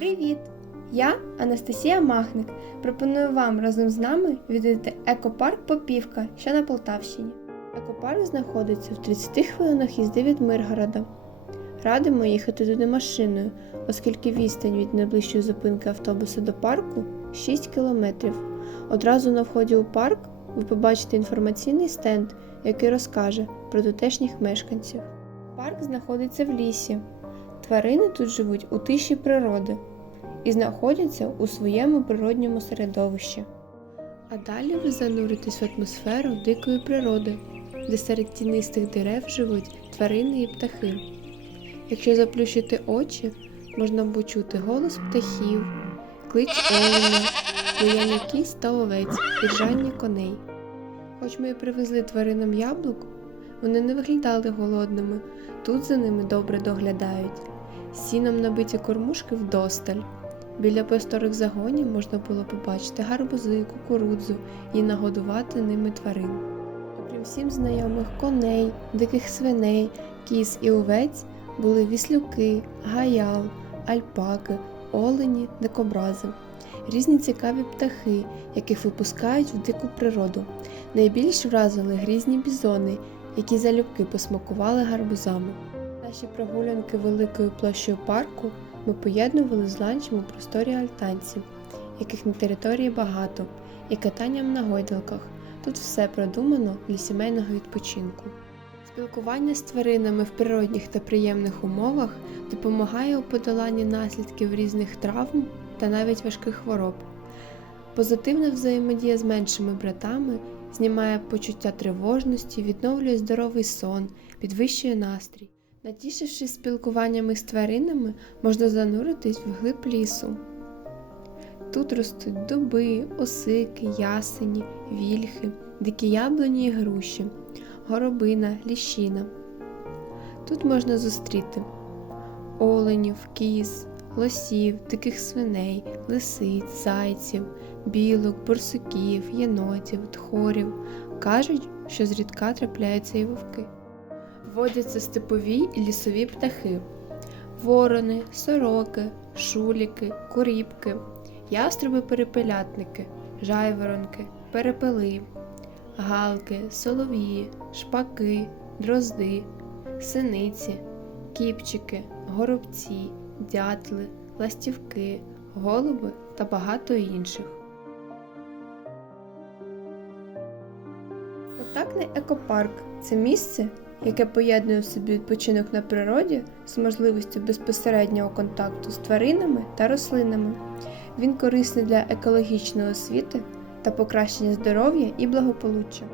Привіт! Я Анастасія Махник. Пропоную вам разом з нами відвідати екопарк Попівка, що на Полтавщині. Екопарк знаходиться в 30 хвилинах їзди від Миргорода. Радимо їхати туди машиною, оскільки відстань від найближчої зупинки автобуса до парку 6 кілометрів. Одразу на вході у парк ви побачите інформаційний стенд, який розкаже про тутешніх мешканців. Парк знаходиться в лісі. Тварини тут живуть у тиші природи і знаходяться у своєму природньому середовищі. А далі ви зануритесь в атмосферу дикої природи, де серед тінистих дерев живуть тварини і птахи. Якщо заплющити очі, можна почути голос птахів, клич оленя, луяння кіз та овець і ржання коней. Хоч ми і привезли тваринам яблук, вони не виглядали голодними, тут за ними добре доглядають. Сіном набиті кормушки вдосталь. Біля просторих загонів можна було побачити гарбузи, кукурудзу і нагодувати ними тварин. Окрім всім знайомих коней, диких свиней, кіз і овець були віслюки, гаял, альпаки, олені, дикобрази, різні цікаві птахи, яких випускають в дику природу. Найбільш вразили грізні бізони, які залюбки посмакували гарбузами. Наші прогулянки великою площею парку ми поєднували з ланчем у просторі альтанців, яких на території багато, і катанням на гойдалках. Тут все продумано для сімейного відпочинку. Спілкування з тваринами в природних та приємних умовах допомагає у подоланні наслідків різних травм та навіть важких хвороб. Позитивна взаємодія з меншими братами знімає почуття тривожності, відновлює здоровий сон, підвищує настрій. Натішившись спілкуваннями з тваринами, можна зануритись в глиб лісу. Тут ростуть дуби, осики, ясені, вільхи, дикі яблуні і груші, горобина, ліщина. Тут можна зустріти оленів, кіз, лосів, диких свиней, лисиць, зайців, білок, борсуків, єнотів, тхорів. Кажуть, що зрідка трапляються і вовки. Водяться степові і лісові птахи, ворони, сороки, шуліки, куріпки, яструби-перепелятники, жайворонки, перепели, галки, солов'ї, шпаки, дрозди, синиці, кіпчики, горобці, дятли, ластівки, голуби та багато інших. Контактний екопарк це місце, яке поєднує в собі відпочинок на природі з можливістю безпосереднього контакту з тваринами та рослинами. Він корисний для екологічної освіти та покращення здоров'я і благополуччя.